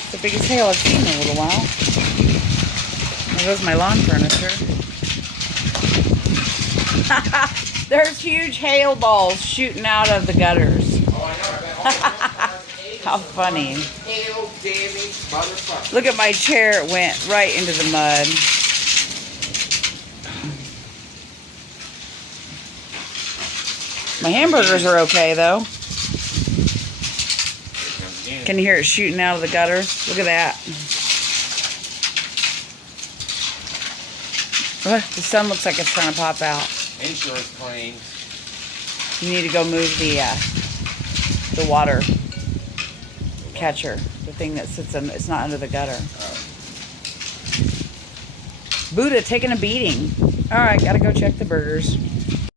It's the biggest hail I've seen in a little while. There goes my lawn furniture. There's huge hail balls shooting out of the gutters. How funny. Hail damage, motherfucker. Look at my chair. It went right into the mud. My hamburgers are okay, though. Can you hear it shooting out of the gutter? Look at that. The sun looks like it's trying to pop out. Insurance claims. You need to go move the water catcher. The thing that sits in, it's not under the gutter. Buddha taking a beating. All right, gotta go check the burgers.